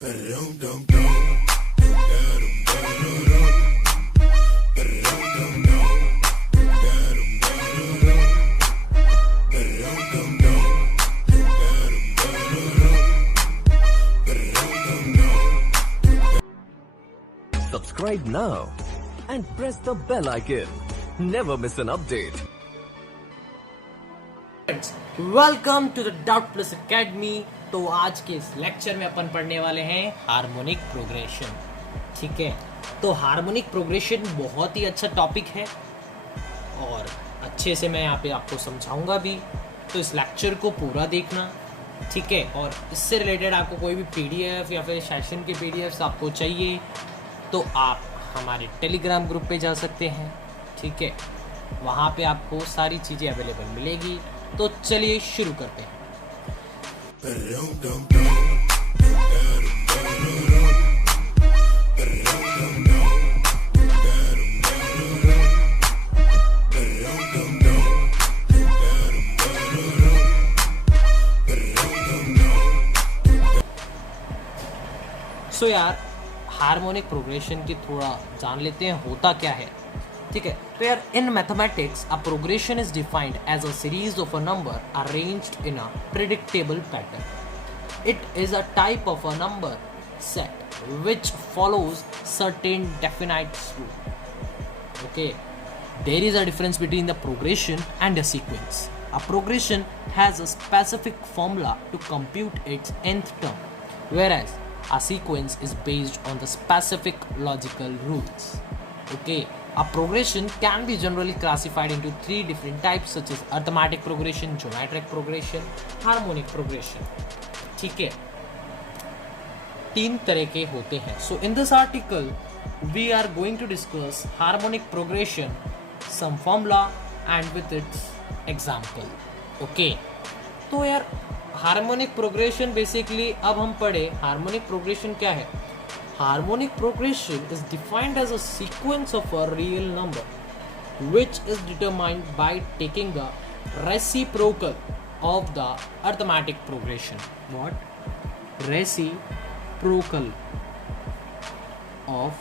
Subscribe now and press the bell icon. Never miss an update. Welcome to the doubt plus academy. तो आज के इस lecture में अपन पढ़ने वाले हैं हार्मोनिक प्रोग्रेशन। ठीक है, तो हार्मोनिक प्रोग्रेशन बहुत ही अच्छा टॉपिक है और अच्छे से मैं यहाँ पे आपको समझाऊंगा भी, तो इस लेक्चर को पूरा देखना। ठीक है, और इससे रिलेटेड आपको कोई भी पीडीएफ या फिर सेशन के पीडीएफ्स आपको चाहिए तो आप हमारे टेलीग्राम ग्रुप पे जा सकते हैं। ठीक है, वहाँ पे आपको सारी चीज़ें अवेलेबल मिलेगी। तो चलिए शुरू करते हैं। सो यार, हार्मोनिक प्रोग्रेशन की थोड़ा जान लेते हैं होता क्या है। ठीक है, तो यार in mathematics a progression is defined as a series of a number arranged in a predictable pattern. It is a type of a number set which follows certain definite rule. Okay, there is a difference between the progression and a sequence. A progression has a specific formula to compute its nth term, whereas a sequence is based on the specific logical rules. Okay, a progression can be generally classified into three different types such as arithmetic progression, geometric progression, harmonic progression. ठीक है, तीन तरह के होते हैं। So in this article we are going to discuss harmonic progression, some formula and with its example. Okay, तो यार harmonic progression basically अब हम पढ़े हार्मोनिक प्रोग्रेशन क्या है। Harmonic progression is defined as a sequence of a real number which is determined by taking the reciprocal of the arithmetic progression. What? Reciprocal of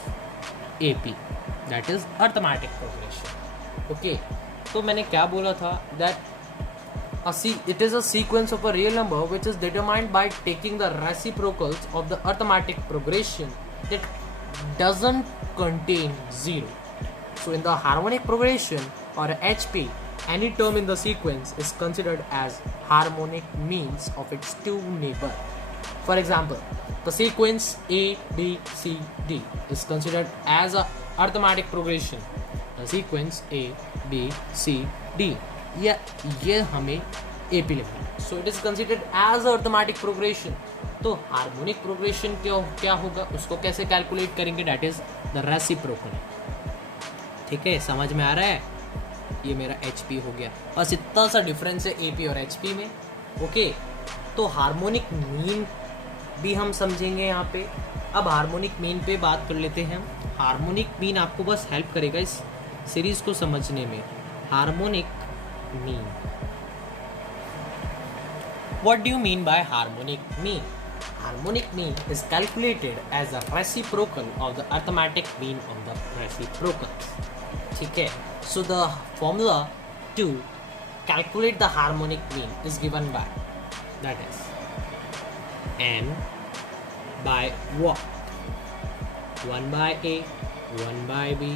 AP, that is arithmetic progression. Okay, तो मैंने क्या बोला था that it is a sequence of a real number which is determined by taking the reciprocals of the arithmetic progression that doesn't contain zero. So in the harmonic progression or HP, any term in the sequence is considered as harmonic means of its two neighbor. For example, the sequence A B C D is considered as a arithmetic progression. The sequence A B C D, ये हमें AP लिखना है। So it is considered as arithmetic progression. तो harmonic progression क्या होगा, उसको कैसे calculate करेंगे, दैट इज द रेसिप्रोकल। ठीक है, समझ में आ रहा है? ये मेरा HP हो गया, बस इतना सा डिफरेंस है AP और HP में। ओके, तो हार्मोनिक मीन भी हम समझेंगे यहाँ पे। अब हार्मोनिक मीन पे बात कर लेते हैं। हार्मोनिक मीन आपको बस हेल्प करेगा इस सीरीज को समझने में। Harmonic mean. What do you mean by harmonic mean? Harmonic mean is calculated as a reciprocal of the arithmetic mean of the reciprocals. ठीक है, so the formula to calculate the harmonic mean is given by, that is n by what? 1 by A, 1 by B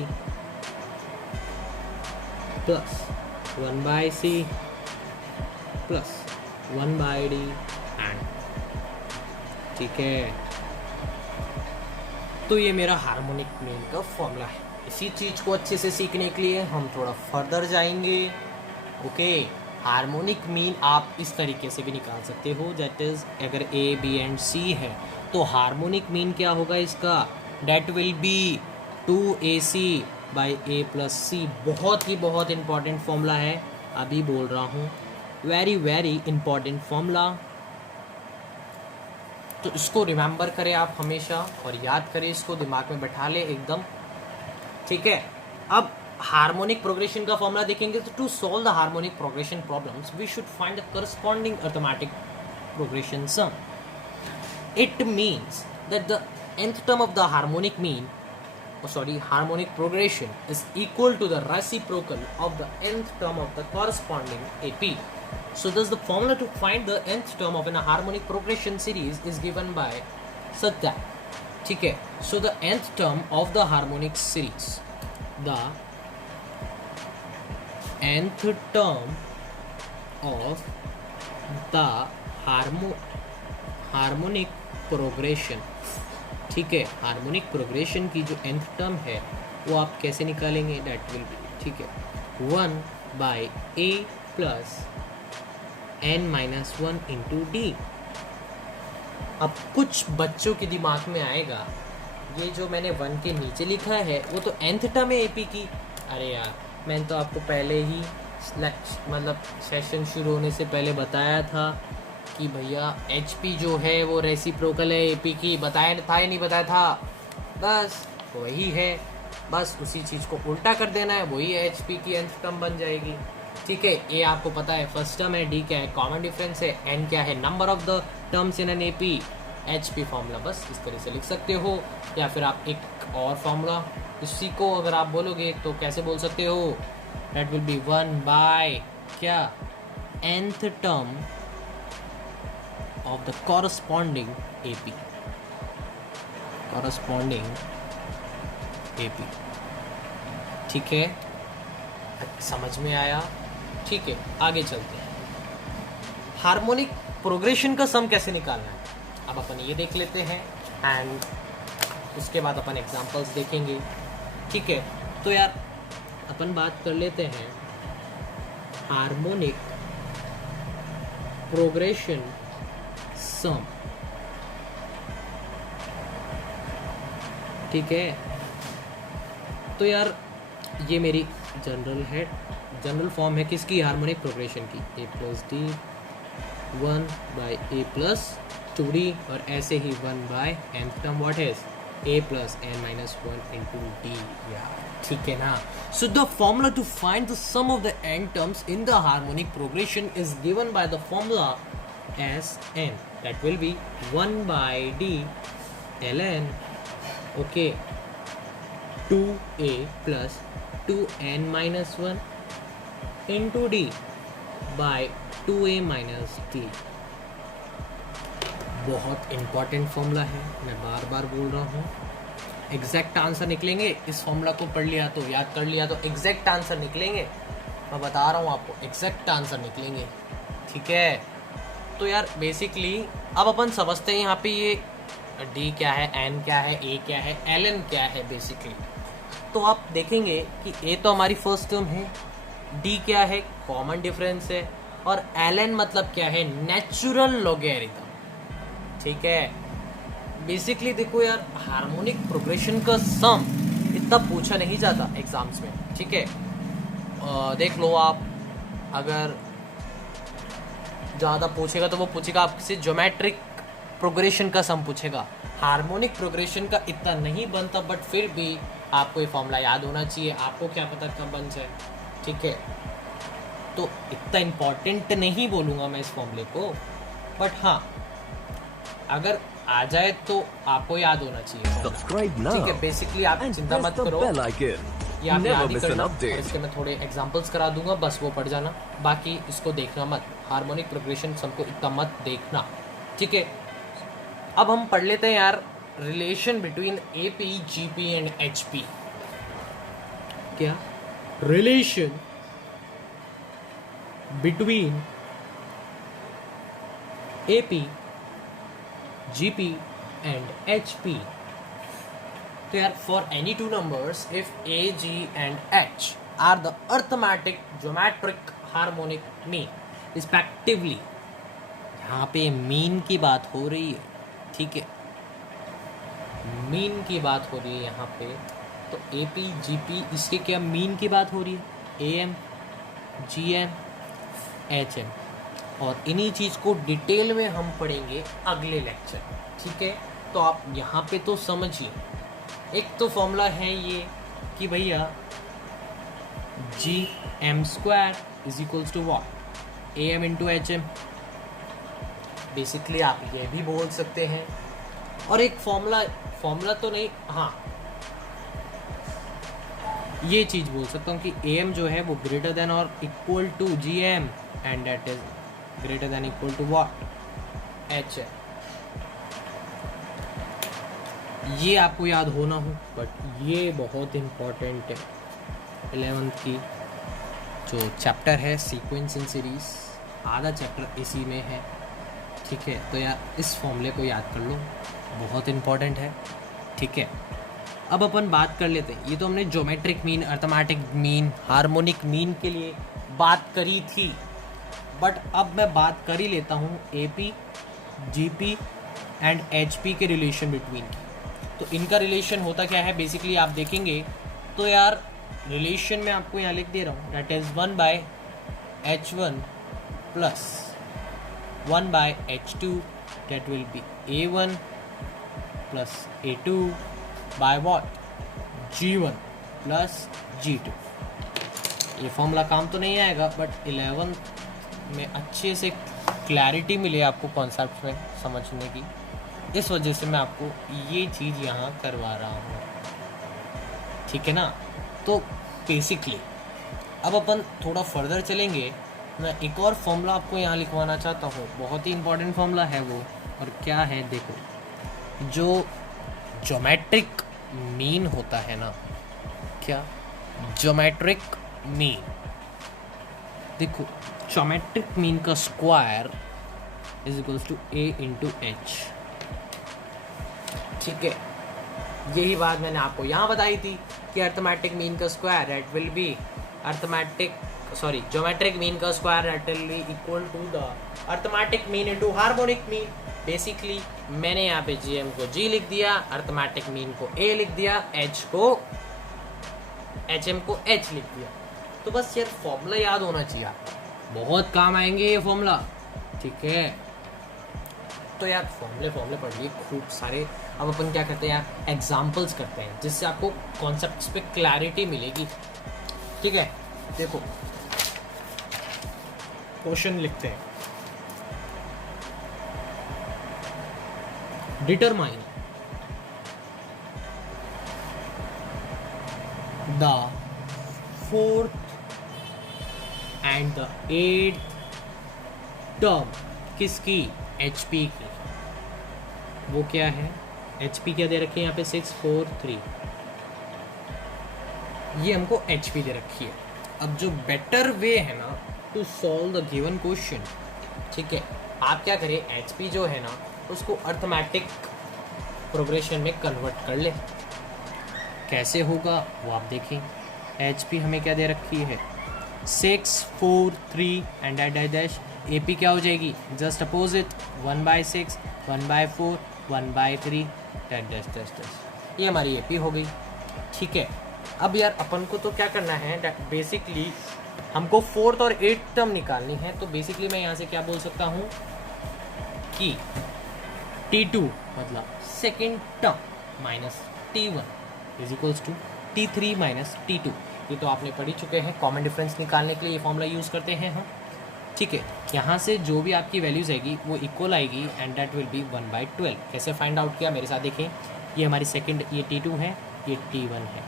plus 1 by C plus 1 by D and ठीक है, तो ये मेरा harmonic mean का formula है। इसी चीज़ को अच्छे से सीखने के लिए हम थोड़ा फर्दर जाएंगे। ओके, हार्मोनिक मीन आप इस तरीके से भी निकाल सकते हो, दैट इज अगर A B एंड C है तो हार्मोनिक मीन क्या होगा इसका, that will B 2AC by A plus C। बहुत इंपॉर्टेंट फॉर्मूला है, अभी बोल रहा हूँ, वेरी इंपॉर्टेंट फॉर्मूला। तो इसको रिमेंबर करें आप हमेशा और याद करें, इसको दिमाग में बैठा ले एकदम। ठीक है, अब हार्मोनिक प्रोग्रेशन का फॉर्मूला देखेंगे तो to solve the harmonic progression problems we should find the corresponding arithmetic progression sum. It means that the nth term of the harmonic mean, harmonic progression is equal to the reciprocal of the nth term of the corresponding AP. So thus the formula to find the nth term of a harmonic progression series is given by such that, ठीक है, so the nth term of the harmonic series, the nth term of the harmonic progression, ठीक है, harmonic progression की जो nth term है वो आप कैसे निकालेंगे, डेट विल बी, ठीक है, 1/a plus n-1 into D. अब कुछ बच्चों के दिमाग में आएगा ये जो मैंने 1 के नीचे लिखा है वो तो nth टर्म है AP की. अरे यार, मैंने तो आपको पहले ही मतलब सेशन शुरू होने से पहले बताया था कि भैया HP जो है वो रेसिप्रोकल है AP की. बताया था या नहीं बताया था? बस वही है, बस उसी चीज़ को उल्टा कर देना है, वही HP की nth टर्म बन जाएगी. ठीक है, A आपको पता है फर्स्ट टर्म है, D क्या है कॉमन डिफरेंस है, N क्या है number of the terms in an AP. HP formula बस इस तरह से लिख सकते हो, या फिर आप एक और फॉर्मूला इसी को अगर आप बोलोगे तो कैसे बोल सकते हो, दैट विल बी 1/, क्या, nth term of the corresponding AP. ठीक है, समझ में आया? ठीक है, आगे चलते हैं. हार्मोनिक प्रोग्रेशन का सम कैसे निकालना है अब अपन ये देख लेते हैं, एंड उसके बाद अपन एग्जांपल्स देखेंगे. ठीक है, तो यार अपन बात कर लेते हैं हार्मोनिक प्रोग्रेशन सम. ठीक है, तो यार ये मेरी जनरल फॉर्म है किसकी, हार्मोनिक प्रोग्रेशन की, a plus D 1/a plus 2d, और ऐसे ही 1/nth term what is a plus n-1 into D. ठीक है ना. So the formula to find the sum of the n terms in the harmonic progression is given by the formula as n. That will be 1/d ln, okay, 2a plus 2n-1 into d by 2a minus d. बहुत important formula है, मैं बार बार बोल रहा हूँ. Exact answer निकलेंगे, इस formula को पढ़ लिया तो याद कर लिया तो एग्जैक्ट आंसर निकलेंगे. मैं बता रहा हूँ आपको, एग्जैक्ट आंसर निकलेंगे. ठीक है, तो यार बेसिकली अब अपन समझते हैं यहाँ पे ये डी क्या है, एन क्या है, ए क्या है, एल एन क्या है बेसिकली. तो आप देखेंगे कि ए तो हमारी फर्स्ट टर्म है, डी क्या है कॉमन डिफरेंस है, और एल एन मतलब क्या है, नेचुरल लॉगरिथम. ठीक है, बेसिकली देखो यार, हार्मोनिक प्रोग्रेशन का सम इतना पूछा नहीं जाता एग्जाम्स में. ठीक है, देख लो आप, अगर ज़्यादा पूछेगा तो वो पूछेगा आपसे ज्योमेट्रिक प्रोग्रेशन का सम पूछेगा. हार्मोनिक प्रोग्रेशन का इतना नहीं बनता, बट फिर भी आपको ये फॉर्मूला याद होना चाहिए. आपको क्या पता कब बन जाए. ठीक है, तो इतना इम्पॉर्टेंट नहीं बोलूँगा मैं इस फॉर्मूले को, बट हाँ अगर आ जाए तो आपको याद होना चाहिए. Subscribe now. ठीक है, बेसिकली आप And चिंता press मत the करो, bell icon. ये आप याद Never ही miss an करना, और update. इसके मैं थोड़े एग्जांपल्स करा दूंगा, बस वो पढ़ जाना, बाकी इसको देखना मत. हार्मोनिक प्रोग्रेशन सबको इतना मत देखना. ठीक है, अब हम पढ़ लेते हैं यार relation between AP, GP and HP. क्या relation between AP, GP and HP. So यार, for any two numbers, if A, G and H are the arithmetic, geometric, harmonic mean, respectively. यहाँ पे मीन की बात हो रही है. ठीक है, मीन की बात हो रही है यहाँ पे, तो AP, GP इसके क्या मीन की बात हो रही है, AM, GM, HM, और इन्हीं चीज़ को डिटेल में हम पढ़ेंगे अगले लेक्चर. ठीक है, तो आप यहाँ पे तो समझिए, एक तो फॉर्मूला है ये कि भैया GM² is equals to what, AM into HM. Basically आप ये भी बोल सकते हैं और एक फॉर्मूला तो नहीं, हाँ ये चीज़ बोल सकता हूँ कि एम जो है वो ग्रेटर देन और equal to G M and that is greater than equal to what, H है। ये आपको याद होना हो, बट ये बहुत इम्पोर्टेंट है 11th की जो चैप्टर है सीक्वेंस इन सीरीज, आधा चैप्टर इसी में है, ठीक है। तो यार इस फॉर्मूले को याद कर लो, बहुत इम्पोर्टेंट है, ठीक है। अब अपन बात कर लेते हैं, ये तो हमने geometric mean, arithmetic mean, harmonic mean के लिए बात करी थी, बट अब मैं बात कर ही लेता हूँ एपी, जीपी एंड एचपी के रिलेशन बिटवीन की। तो इनका रिलेशन होता क्या है बेसिकली आप देखेंगे तो यार रिलेशन में आपको यहाँ लिख दे रहा हूँ, that is 1/h1 plus 1/h2, that will be a1 plus a2 by what, g1 plus g2। ये फॉर्मूला काम तो नहीं आएगा, बट 11th में अच्छे से क्लैरिटी मिले आपको कॉन्सेप्ट में समझने की, इस वजह से मैं आपको ये चीज़ यहाँ करवा रहा हूँ, ठीक है ना। तो बेसिकली अब अपन थोड़ा फर्दर चलेंगे, मैं एक और फॉर्मूला आपको यहाँ लिखवाना चाहता हूँ, बहुत ही इंपॉर्टेंट फॉर्मूला है वो, और क्या है देखो, जो ज्योमेट्रिक मीन होता है ना, क्या ज्योमेट्रिक मीन, देखो ज्योमेट्रिक मीन का square is equals to a into H, ठीक है। यही बात मैंने आपको यहाँ बताई थी कि अर्थमेटिक मीन का square that will be geometric mean का square that will be equal to the arithmetic mean into harmonic mean. Basically मैंने यहाँ पे जीएम को जी लिख दिया, अर्थमेटिक मीन को ए लिख दिया, एचएम को एच लिख दिया। तो बस यार फॉर्मूला याद होना चाहिए, बहुत काम आएंगे ये फॉर्मूला, ठीक है। तो यार फॉर्मूले पढ़ लिए खूब सारे। अब अपन क्या करते हैं यार, एग्जाम्पल्स करते हैं जिससे आपको कॉन्सेप्ट्स पे क्लैरिटी मिलेगी, ठीक है। देखो क्वेश्चन लिखते हैं, determine the 4th and the 8th term किसकी, HP की। वो क्या है, HP क्या दे रखी है यहाँ पे 6 4 3, ये हमको HP दे रखी है। अब जो बेटर वे है ना to solve the given question, ठीक है, आप क्या करें, HP जो है ना उसको अर्थमेटिक प्रोग्रेशन में कन्वर्ट कर ले। कैसे होगा वो आप देखें। HP हमें क्या दे रखी है 6 4 3 एंड डैश, AP क्या हो जाएगी, just opposite 1/6 1/4 1/3 dash dash dash, ये हमारी AP हो गई, ठीक है। अब यार अपन को तो क्या करना है, बेसिकली हमको 4th और 8th टर्म निकालनी है। तो बेसिकली मैं यहाँ से क्या बोल सकता हूँ कि T2 मतलब second term minus T1 is equals to T3 minus T2। ये तो आपने पढ़ ही चुके हैं, कॉमन डिफरेंस निकालने के लिए ये फॉर्मूला यूज़ करते हैं हम, ठीक है। यहाँ से जो भी आपकी वैल्यूज आएगी वो इक्वल आएगी एंड दैट विल बी 1/12। कैसे फाइंड आउट किया मेरे साथ देखें, ये हमारी सेकंड, ये T2 है, ये T1 है,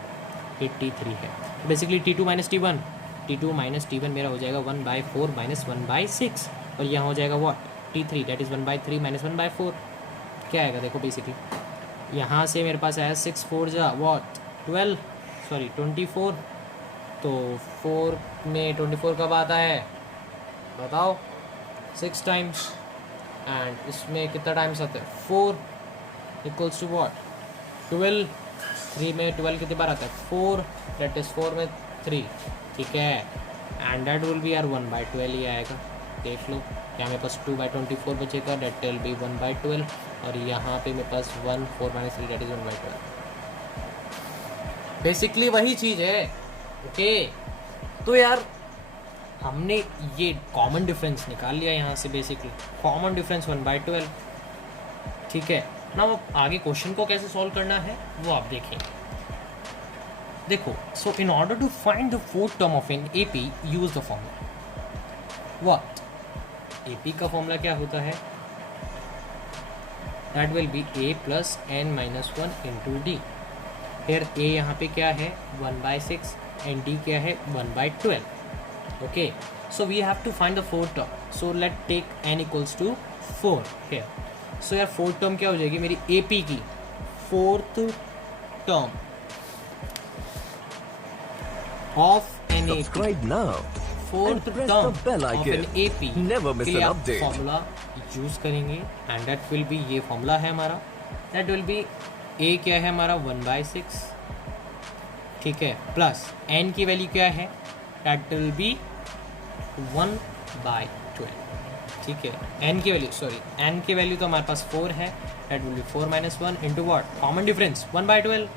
ये T3 है। Basically T2 minus T1, T2 minus T1 मेरा हो जाएगा 1/4 माइनस 1/6, और यहाँ हो जाएगा what T3 that is 1/3 minus 1/4। क्या आएगा देखो, बेसिकली यहाँ से मेरे पास आया 6 4 जा व्हाट 24, तो 4 में 24 कब आता है बताओ, 6 टाइम्स, एंड इसमें कितना टाइम्स आता है 4 इक्वल्स टू व्हाट 12, 3 में 12 कितनी बार आता है 4, दैट इज 4 में 3, ठीक है, एंड दैट विल बी यार 1/12 ही आएगा। देख लो यहाँ मेरे पास 2/24 बचेगा, दैट विल बी 1/12, और यहाँ पे मेरे पास 1 4 - 3 दैट इज 1/12। बेसिकली वही चीज़ है, ओके। तो यार हमने ये कॉमन डिफरेंस निकाल लिया यहाँ से, बेसिकली कॉमन डिफरेंस 1/12, ठीक है ना। अब आगे क्वेश्चन को कैसे सॉल्व करना है वो आप देखें। देखो, so in order to find the 4th term of an AP use the formula. What AP का फॉर्मूला क्या होता है, that will be a plus n minus 1 into d. फिर a यहाँ पे क्या है 1/6 एंड d क्या है 1/12. Okay, so we have to find the fourth term. So let take n equals to 4 here. So यार फोर्थ टर्म क्या हो जाएगी मेरी AP की fourth term of an AP. Subscribe now fourth and press term the bell of an icon. AP Never miss के लिए an आप update. Formula use करेंगे एंड दैट विल बी, ये फॉर्मूला है हमारा, दैट विल बी a क्या है हमारा 1/6, ठीक है, प्लस n की वैल्यू क्या है, दैट विल बी 1/12. ठीक है, n की वैल्यू, सॉरी n की वैल्यू तो हमारे पास 4 है, that will B 4 minus 1 into what, common difference 1/12,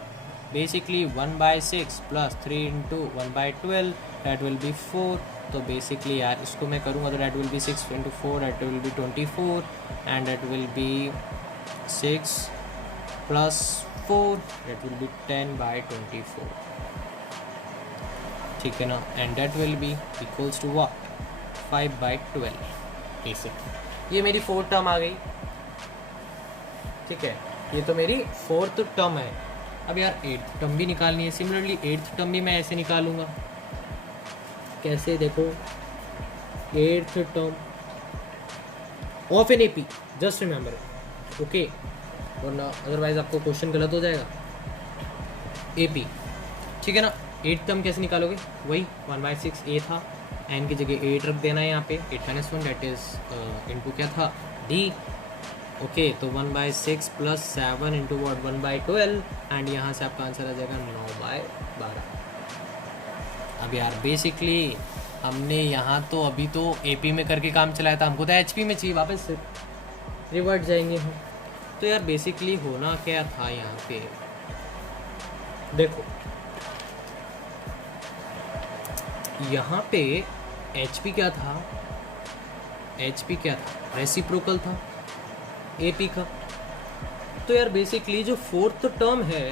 basically 1/6 plus 3 into 1/12 that will B 4. तो बेसिकली यार इसको मैं करूँगा तो that will B 6 into 4 that will B 24 and that will B 6 plus 4 that will B 10/24. ठीक है ना, and that will B equals to what 5/12 basic. ये मेरी फोर्थ टर्म आ गई. ठीक है, ये तो मेरी फोर्थ टर्म है. अब यार एट्थ टर्म भी निकालनी है. सिमिलरली एट्थ टर्म भी मैं ऐसे निकालूंगा. कैसे, देखो, eighth term of an AP, just remember, okay, वरना अदरवाइज आपको क्वेश्चन गलत हो जाएगा. AP, ठीक है ना. एट्थ टर्म कैसे निकालोगे, वही 1/6 a था, n की जगह 8 रख देना है यहाँ पे, 8 - 1 दैट इज इंटू क्या था d. ओके, तो 1/6 प्लस 7 इंटू वॉट 1/12 एंड यहाँ से आपका आंसर आ जाएगा 9/12. अब यार बेसिकली हमने यहाँ तो अभी तो AP में करके काम चलाया था, हमको तो HP में चाहिए, वापस रिवर्ट जाएंगे हम. तो यार बेसिकली होना क्या था यहाँ पे, देखो यहाँ पे HP क्या था, HP क्या था, रेसिप्रोकल था AP का. तो यार बेसिकली जो फोर्थ टर्म है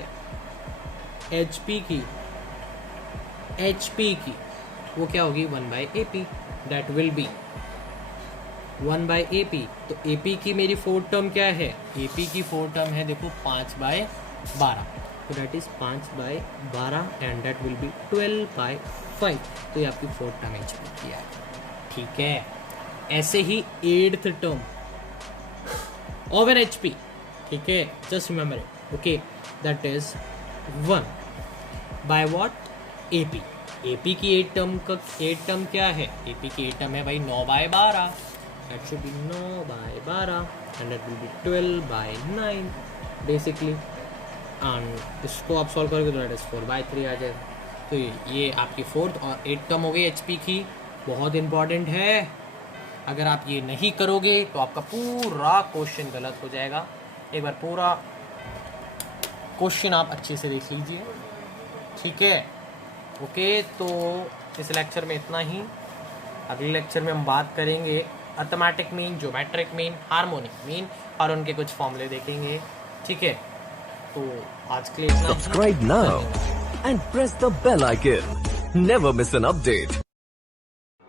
HP की वो क्या होगी 1/AP, that will B 1/AP. तो AP की मेरी फोर्थ टर्म क्या है, AP की फोर्थ टर्म है देखो 5/12, तो that is 5/12 and that will B 12/5. तो ये आपकी फोर्थ टर्म HP की है. ठीक है, ऐसे ही eighth term of an HP, ठीक है, just remember it, okay, that is 1 by what AP की एट टर्म क्या है, AP की एट टर्म है भाई 9/12, that should be 9/12 and that will be 12/9 basically. And इसको आप सॉल्व करोगे तो दैट इज 4/3 आ जाएगा. तो ये आपकी फोर्थ और एट टर्म हो गई HP की, बहुत इंपॉर्टेंट है. अगर आप ये नहीं करोगे तो आपका पूरा क्वेश्चन गलत हो जाएगा. एक बार पूरा क्वेश्चन आप अच्छे से देख लीजिए, ठीक है. ओके, तो इस लेक्चर में इतना ही. अगले लेक्चर में हम बात करेंगे arithmetic mean, geometric mean, harmonic mean और उनके कुछ फॉर्मूले देखेंगे. ठीक है, तो आज के लिए इतना ही. Subscribe now and press the bell icon. Never miss an update.